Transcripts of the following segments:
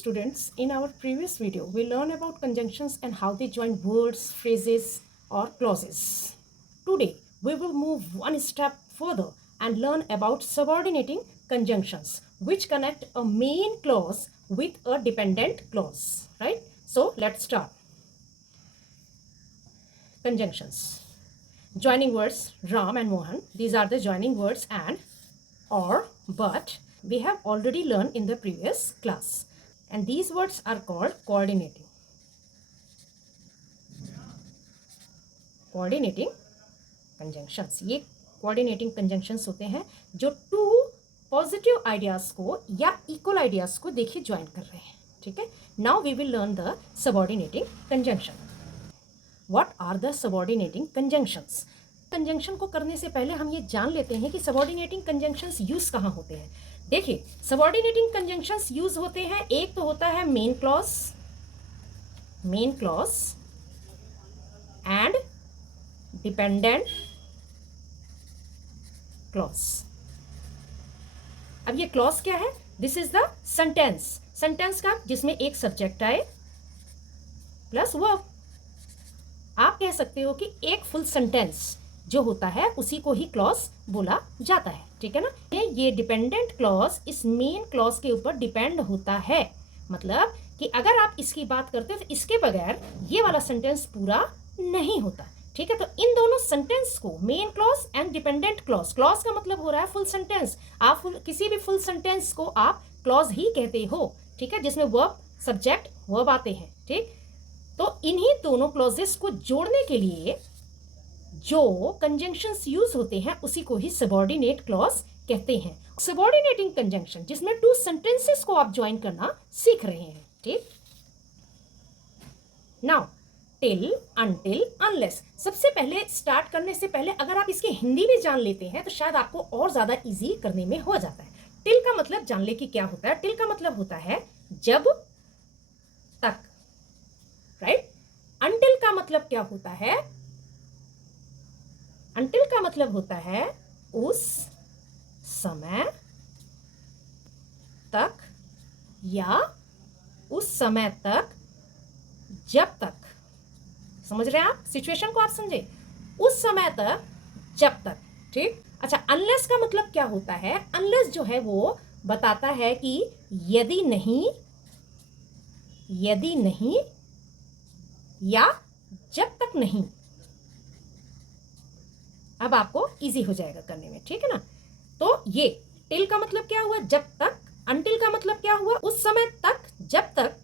students, in our previous video, we learned about conjunctions and how they join words, phrases or clauses. Today, we will move one step further and learn about subordinating conjunctions, which connect a main clause with a dependent clause, right? So, let's start. Conjunctions. Joining words, Ram and Mohan. These are the joining words and, or, but. We have already learned in the previous class. And these words are called coordinating. Coordinating conjunctions. ये coordinating conjunctions होते हैं जो two positive ideas को या equal ideas को देखिए join कर रहे हैं. ठीक है. Now we will learn the subordinating conjunction. What are the subordinating conjunctions? Conjunction को करने से पहले हम ये जान लेते हैं कि सबऑर्डिनेटिंग कंजंक्शंस यूज कहाँ होते हैं. देखिए, सबऑर्डिनेटिंग कंजंक्शंस यूज होते हैं, एक तो होता है main clause and dependent clause. अब ये क्लॉज क्या है? दिस इज द सेंटेंस का जिसमें एक सब्जेक्ट आए प्लस वर्ब. आप कह सकते हो कि एक फुल सेंटेंस जो होता है उसी को ही क्लॉज बोला जाता है. ठीक है ना. ये डिपेंडेंट क्लॉज इस मेन क्लॉज के ऊपर डिपेंड होता है. मतलब कि अगर आप इसकी बात करते हो तो इसके बगैर ये वाला सेंटेंस पूरा नहीं होता. ठीक है. तो इन दोनों सेंटेंस को main clause and dependent clause का मतलब हो रहा है फुल सेंटेंस. आप किसी भी फुल सेंटेंस को आप क्लॉज ही कहते हो. ठीक है. जिसमें वर्ब, सब्जेक्ट, वर्ब आते हैं. ठीक. तो इन्हीं दोनों क्लॉजेस को जोड़ने के लिए जो कंजंक्शंस यूज होते हैं उसी को ही सबऑर्डिनेट क्लॉज कहते हैं. सबऑर्डिनेटिंग कंजंक्शन जिसमें टू सेंटेंसेस को आप ज्वाइन करना सीख रहे हैं. ठीक. Now till, until, unless. सबसे पहले स्टार्ट करने से पहले अगर आप इसकी हिंदी में जान लेते हैं तो शायद आपको और ज्यादा इजी करने में हो जाता है. टिल का मतलब जान ले कि क्या होता है. टिल का मतलब होता है जब तक. राइट. अनटिल का मतलब क्या होता है? अनटिल का मतलब होता है उस समय तक या उस समय तक जब तक. समझ रहे हैं आप सिचुएशन को? आप समझे? उस समय तक जब तक. ठीक. अच्छा, अनलेस का मतलब क्या होता है? अनलेस जो है वो बताता है कि यदि नहीं या जब तक नहीं. अब आपको इजी हो जाएगा करने में. ठीक है ना. तो ये टिल का मतलब क्या हुआ? जब तक. अनटिल का मतलब क्या हुआ? उस समय तक, जब तक.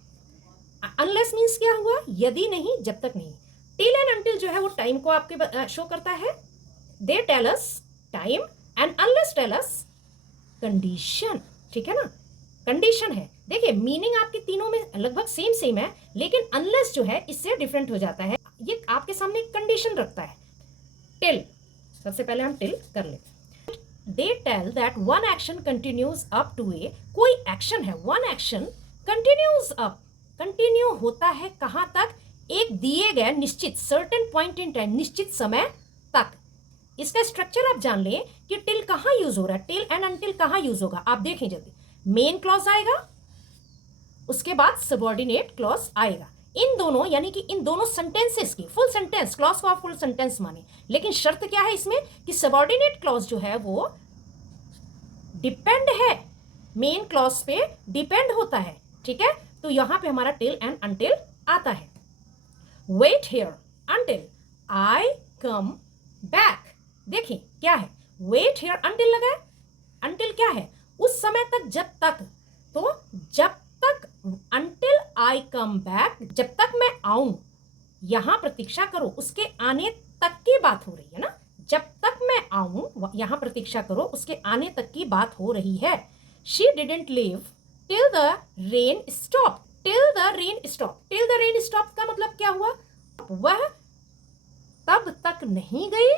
अनलेस मीन्स क्या हुआ? यदि नहीं, जब तक नहीं. टिल एंड अनटिल जो है वो टाइम को आपके शो करता है. They tell us time and unless tell us condition. ठीक है ना. कंडीशन है. देखिए, मीनिंग आपके तीनों में लगभग सेम है, लेकिन अनलेस जो है इससे डिफरेंट हो जाता है. ये आपके सामने एक कंडीशन रखता है. टिल, सबसे पहले हम टिल कर लेते हैं. They tell that one action continues up to a. कोई एक्शन है, one action continues up. Continue होता है कहां तक? एक दिए गए निश्चित सर्टेन पॉइंट इन टाइम, निश्चित समय तक. इसका स्ट्रक्चर आप जान लें कि टिल कहां यूज हो रहा है. टिल एंड अनटिल कहां यूज होगा आप देखें जल्दी. मेन क्लॉज आएगा, उसके बाद सबऑर्डिनेट क्लॉज आएगा. इन दोनों यानी कि इन दोनों सेंटेंसेस की फुल सेंटेंस, क्लॉज को आप फुल सेंटेंस माने, लेकिन शर्त क्या है इसमें कि सबऑर्डिनेट क्लॉज जो है वो डिपेंड है, मेन क्लॉज पे डिपेंड होता है. ठीक है. तो यहां पे हमारा टिल एंड अनटिल आता है. Wait here until I come back. देखिए क्या है? वेट हियर अनटिल लगा है. अनटिल क्या है? उस समय तक, जब तक. तो जब तक, अनटिल आई कम बैक, जब तक मैं आऊं, यहां प्रतीक्षा करो. उसके आने तक की बात हो रही है ना. जब तक मैं आऊं यहां प्रतीक्षा करो, उसके आने तक की बात हो रही है. She didn't leave till the rain stop. Till the rain stop. Till the rain stop का मतलब क्या हुआ? वह तब तक नहीं गई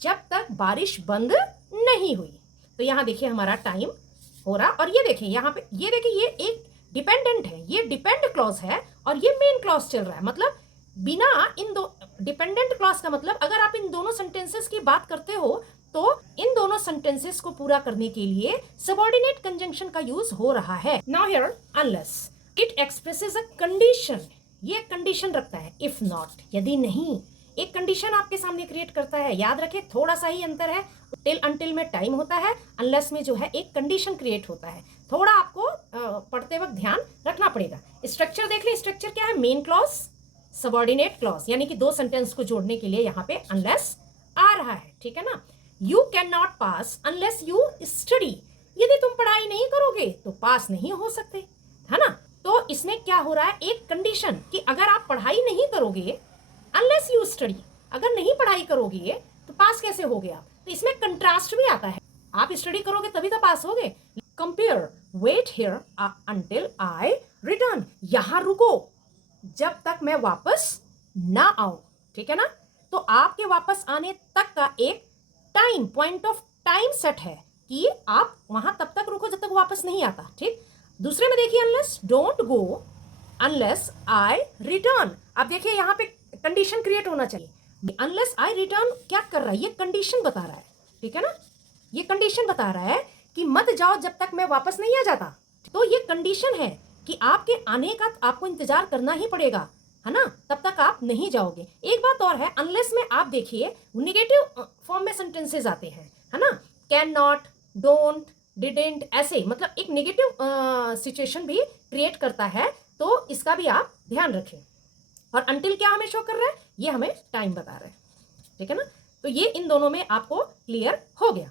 जब तक बारिश बंद नहीं हुई. तो यहां देखिए हमारा टाइम हो रहा. और ये देखिए यहां पे, ये देखिए ये एक डिपेंडेंट है, ये डिपेंड क्लॉज है और ये मेन क्लॉज चल रहा है. मतलब बिना इन दो डिपेंडेंट क्लॉज का मतलब अगर आप इन दोनों सेंटेंसेस की बात करते हो तो इन दोनों सेंटेंसेस को पूरा करने के लिए सबऑर्डिनेट कंजंक्शन का यूज हो रहा है. Now here unless. It expresses a condition, ये कंडीशन रखता है। इफ नॉट, यदि नहीं, एक कंडीशन आपके सामने क्रिएट करता है। याद रखें, थोड़ा सा ही अंतर है। टिल अनटिल में टाइम होता है, अनलेस में जो है एक कंडीशन क्रिएट होता है। थोड़ा आपको पढ़ते वक्त ध्यान रखना पड़ेगा। स्ट्रक्चर देख लें। स्ट्रक्चर क्या है? मेन क्लॉज, सबऑर्डिनेट क्लॉज, यानी कि दो सेंटेंस को जोड़ने के लिए यहाँ पे अनलेस आ रहा है, ठीक है ना। You can not pass unless you study, यदि तुम पढ़ाई नहीं करोगे तो पास नहीं हो सकते, है ना। तो इसमें क्या हो रहा है? एक कंडीशन कि अगर आप पढ़ाई नहीं करोगे, अनलेस यू स्टडी, अगर नहीं पढ़ाई करोगे तो पास कैसे हो गया? तो इसमें कंट्रास्ट भी आता है। आप स्टडी करोगे तभी तो पास होगे। Compare, wait here until I return, यहां रुको जब तक मैं वापस ना आऊं, ठीक है ना। तो आपके वापस आने तक का एक time, point of time set है कि आप वहां तब तक रुको जब तक वापस नहीं आता, ठीक। दूसरे में देखिए, unless, don't go unless I return. अब देखिए यहाँ पे कंडीशन क्रिएट होना चाहिए। अनलेस आई रिटर्न क्या कर रहा है? ये कंडीशन बता रहा है, ठीक है ना। ये कंडीशन बता रहा है कि मत जाओ जब तक मैं वापस नहीं आ जाता। तो ये कंडीशन है कि आपके आने का आपको इंतजार करना ही पड़ेगा, है ना, तब तक आप नहीं जाओगे। एक बात और है, अनलेस में आप देखिए निगेटिव फॉर्म में सेंटेंसेस आते हैं, है ना। कैन नॉट, डोंट, डिडेंट, ऐसे मतलब एक नेगेटिव सिचुएशन भी क्रिएट करता है। तो इसका भी आप ध्यान रखें। और अंटिल क्या हमें शो कर रहा है? ये हमें टाइम बता रहा है, ठीक है ना। तो ये इन दोनों में आपको क्लियर हो गया।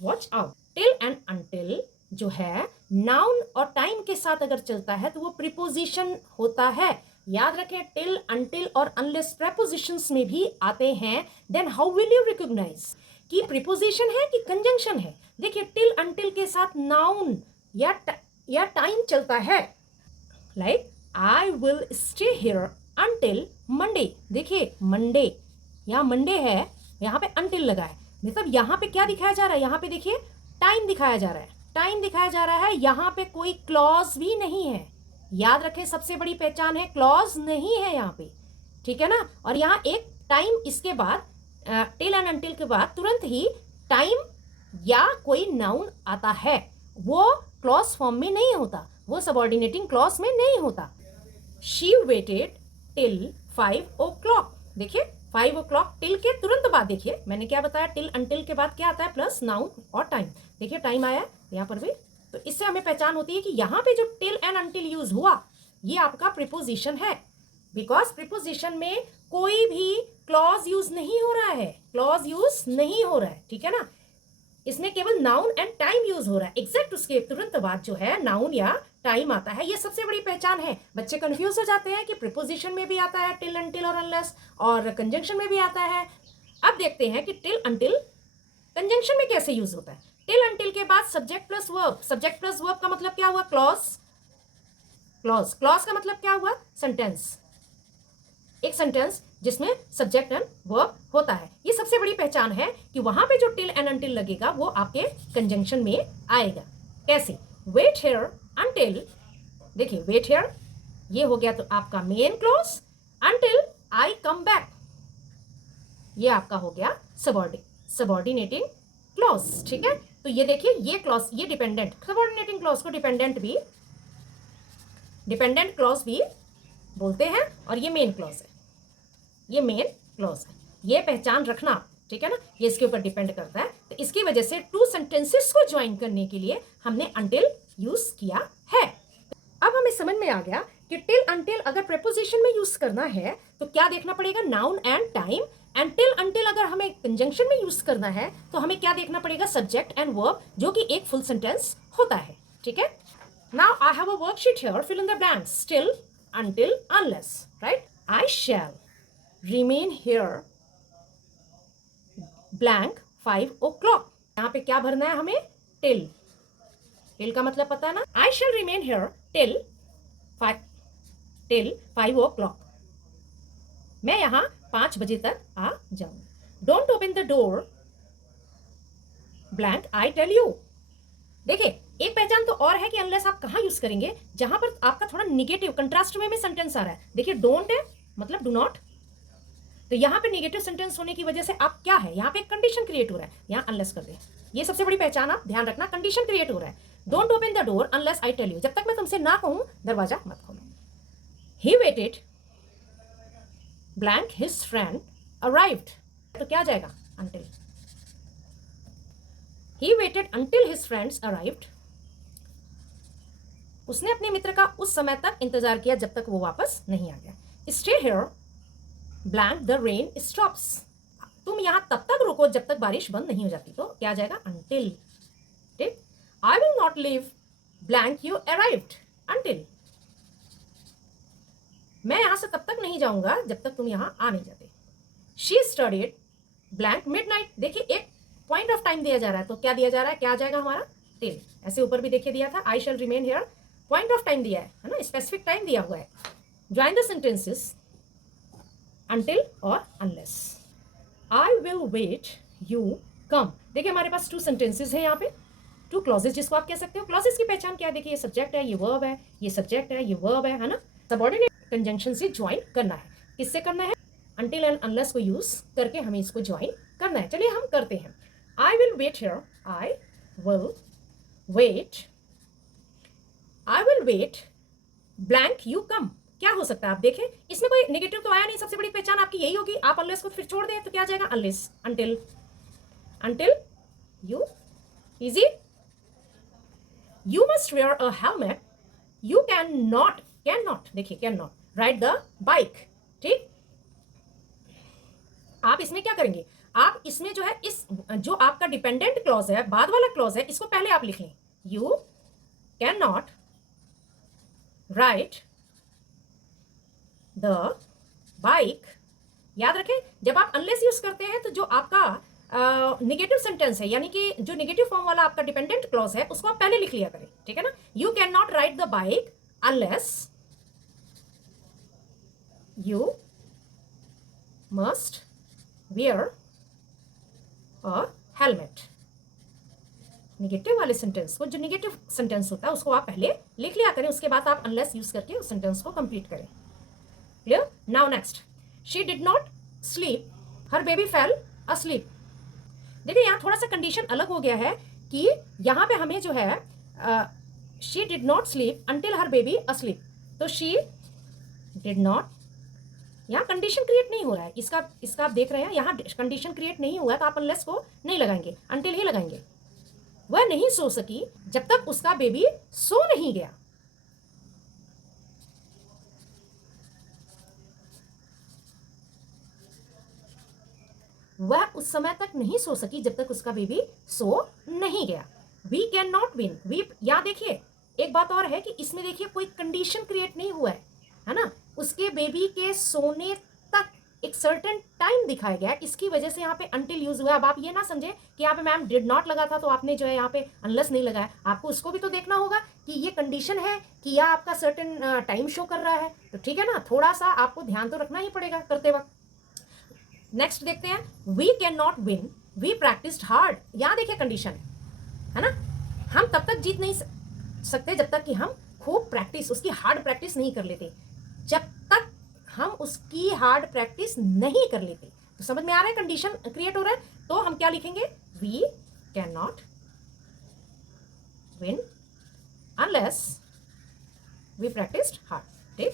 Watch out, till and until जो है नाउन और टाइम के साथ अगर चलता है तो वो प्रीपोजिशन होता है। याद रखें, टिल, अंटिल और अनलेस प्रेपोजिशंस में भी आते हैं। Then how will you recognise कि प्रीपोजिशन है कि कंजंक्शन है? देखिए, टिल अंटिल के साथ नाउन या टाइम चलता है। Like I will stay here until Monday. देखिए, मंडे, यहाँ मंडे है, यहाँ पे अंटिल लगा है, मतलब यहाँ पे क्या दिखाया जा रहा है? यहाँ पे देखिए टाइम दिखाया जा रहा है, टाइम दिखाया जा रहा है। यहाँ पे कोई क्लॉज भी नहीं है। याद रखें, सबसे बड़ी पहचान है क्लॉज नहीं है यहाँ पे, ठीक है ना। और यहाँ एक टाइम, इसके बाद टिल एंड अंटिल के बाद तुरंत ही टाइम या कोई नाउन आता है। वो क्लॉज फॉर्म में नहीं होता, वो सबऑर्डिनेटिंग क्लॉज में नहीं होता। She weighted till 5 o'clock। देखिए 5 o'clock, टिल के तुरंत बाद देखिए मैंने क्या बताया, टिल अंटिल के बाद क्या आता है? प्लस नाउन और टाइम। देखिए टाइम आया यहाँ पर भी, तो इससे हमें पहचान होती है कि यहाँ पे जो टिल एंड अंटिल यूज हुआ ये आपका प्रीपोजिशन है। बिकॉज प्रीपोजिशन में कोई भी क्लॉज यूज नहीं हो रहा है, क्लॉज यूज नहीं हो रहा है, ठीक है ना। इसमें केवल नाउन एंड टाइम यूज हो रहा है। एग्जैक्ट उसके तुरंत बाद जो है नाउन या टाइम आता है। ये सबसे बड़ी पहचान है। बच्चे कंफ्यूज हो जाते हैं कि प्रीपोजिशन में भी आता है टिल, अंटिल और अनलेस, और कंजंक्शन में भी आता है। अब देखते हैं कि टिल अंटिल कंजंक्शन में कैसे यूज होता है। टिल अंटिल के बाद subject plus verb. Subject plus verb का मतलब क्या हुआ? क्लॉज। क्लॉज, क्लॉज का मतलब क्या हुआ? सेंटेंस, एक सेंटेंस जिसमें सब्जेक्ट एंड वर्ब होता है। ये सबसे बड़ी पहचान है कि वहां पे जो टिल एंड अंटिल लगेगा वो आपके कंजंक्शन में आएगा। कैसे? वेट हियर अंटिल, देखिए वेट हियर ये हो गया तो आपका main clause. Until I come back ये आपका हो गया सबऑर्डिनेटिंग क्लॉज, ठीक है। तो ये देखिए ये क्लॉज, ये डिपेंडेंट, सबऑर्डिनेटिंग क्लॉज को डिपेंडेंट क्लॉज भी बोलते हैं। और ये मेन क्लॉज है, ये मेन क्लॉज है। ये पहचान रखना, ठीक है ना, ये इसके ऊपर डिपेंड करता है। तो इसकी वजह से टू सेंटेंसेस को ज्वाइन करने के लिए हमने अंटिल यूज किया है। अब हमें समझ में आ गया कि टिल अंटिल अगर प्रेपोजिशन में यूज करना है तो क्या देखना पड़ेगा? Noun and time. And till until अगर हमें कंजंक्शन में यूज करना है तो हमें क्या देखना पड़ेगा? सब्जेक्ट एंड वर्ब, जो कि एक फुल सेंटेंस होता है, ठीक है। Now I have a worksheet here, fill in the blanks, till, until, unless, right? I shall remain here blank 5 o'clock। यहाँ पे क्या भरना है हमें? till। till का मतलब पता है ना? I shall remain here till 5 o'clock। मैं यहाँ 5 बजे तक आ जाऊंगा। Don't open the door blank I tell you। देखिए एक पहचान तो और है कि अनलेस आप कहाँ यूज करेंगे? जहां पर आपका थोड़ा निगेटिव कंट्रास्ट में सेंटेंस आ रहा है। देखिए डोंट है मतलब डू नॉट, तो यहाँ पे निगेटिव सेंटेंस होने की वजह से आप क्या है, यहाँ पे कंडीशन क्रिएट हो रहा है, यहाँ अनलेस कर दें। ये सबसे बड़ी पहचान आप ध्यान रखना, कंडीशन क्रिएट हो रहा है। Don't open the door unless I tell you, जब तक मैं तुमसे ना कहूं दरवाजा मत खोलो। He waited blank his friend arrived, तो क्या आ जाएगा? until। he waited until his friends arrived, उसने अपने मित्र का उस समय तक इंतजार किया जब तक वो वापस नहीं आ गया। stay here blank the rain stops, तुम यहां तब तक रुको जब तक बारिश बंद नहीं हो जाती, तो क्या आ जाएगा? until। ठीक। I will not leave blank you arrived until, मैं यहां से तब तक नहीं जाऊंगा जब तक तुम यहां आ नहीं जाते। she studied blank midnight, देखिए एक पॉइंट ऑफ टाइम दिया जा रहा है, तो क्या दिया जा रहा है? क्या आ जाएगा हमारा? टिल। ऐसे ऊपर भी देखिए दिया था, I shall remain here, point of time दिया है ना, स्पेसिफिक टाइम दिया हुआ है। ज्वाइन द सेंटेंसेस until और unless। I will wait you come, देखिए हमारे पास 2 सेंटेंसेस है यहाँ पे, 2 क्लॉजेस जिसको आप कह सकते हो। क्लॉजेस की पहचान क्या है? देखिए ये सब्जेक्ट है, ये वर्ब है, ये सब्जेक्ट है, ये वर्ब है ना। सबऑर्डिनेट कंजंक्शन से ज्वाइन करना है। किससे करना है? until एंड unless को यूज करके हमें इसको ज्वाइन करना है। चलिए हम करते हैं। I will wait here, I will wait, I will wait blank you come, क्या हो सकता है? आप देखें इसमें कोई नेगेटिव तो आया नहीं, सबसे बड़ी पहचान आपकी यही होगी। आप unless को फिर छोड़ दें तो क्या आ जाएगा? unless, until, until you, easy। You must wear a helmet, you cannot, देखिए cannot ride the bike, ठीक। आप इसमें क्या करेंगे? आप इसमें जो है, इस जो आपका डिपेंडेंट क्लॉज है, बाद वाला क्लॉज है, इसको पहले आप लिख लें। You can not ride the bike, याद रखें जब आप अनलेस यूज करते हैं तो जो आपका नेगेटिव सेंटेंस है, यानी कि जो नेगेटिव फॉर्म वाला आपका डिपेंडेंट क्लॉज है, उसको आप पहले लिख लिया करें, ठीक है ना। You can not ride the bike unless you must wear a helmet। Negative वाले सेंटेंस को, जो नेगेटिव सेंटेंस होता है उसको आप पहले लिख लिया करें, उसके बाद आप अनलेस यूज करके उस सेंटेंस को कंप्लीट करें। Clear? Now next, she did not sleep her baby fail asleep। देखिए यहाँ थोड़ा सा कंडीशन अलग हो गया है कि यहाँ पे हमें जो है she did not sleep until her baby asleep, तो शी डिड नॉट, यहाँ कंडीशन क्रिएट नहीं हो रहा है, इसका आप देख रहे हैं, यहाँ कंडीशन क्रिएट नहीं हुआ है, तो आप अनलेस को नहीं लगाएंगे, अंटिल ही लगाएंगे। वह नहीं सो सकी जब तक उसका बेबी सो नहीं गया। वह उस समय तक नहीं सो सकी जब तक उसका बेबी सो नहीं गया। We can not win, we, यहाँ देखिए एक बात और है कि इसमें देखिए कोई कंडीशन क्रिएट नहीं हुआ है ना, उसके बेबी के सोने तक एक सर्टेन टाइम दिखाया गया है, इसकी वजह से यहाँ पे अंटिल यूज हुआ है। अब आप ये ना समझे कि यहाँ पे मैम डिड नॉट लगा था तो आपने जो है यहाँ पे अनलेस नहीं लगाया, आपको उसको भी तो देखना होगा कि ये कंडीशन है कि यह आपका सर्टेन टाइम शो कर रहा है, तो ठीक है ना, थोड़ा सा आपको ध्यान तो रखना ही पड़ेगा करते वक्त। नेक्स्ट देखते हैं, we can not win we practised hard. यहाँ देखिए कंडीशन है ना, हम तब तक जीत नहीं सकते जब तक कि हम खूब प्रैक्टिस, उसकी हार्ड प्रैक्टिस नहीं कर लेते, जब तक हम उसकी हार्ड प्रैक्टिस नहीं कर लेते। तो समझ में आ रहा है कंडीशन क्रिएट हो रहा है, तो हम क्या लिखेंगे? We can not win unless we practised hard, ठीक।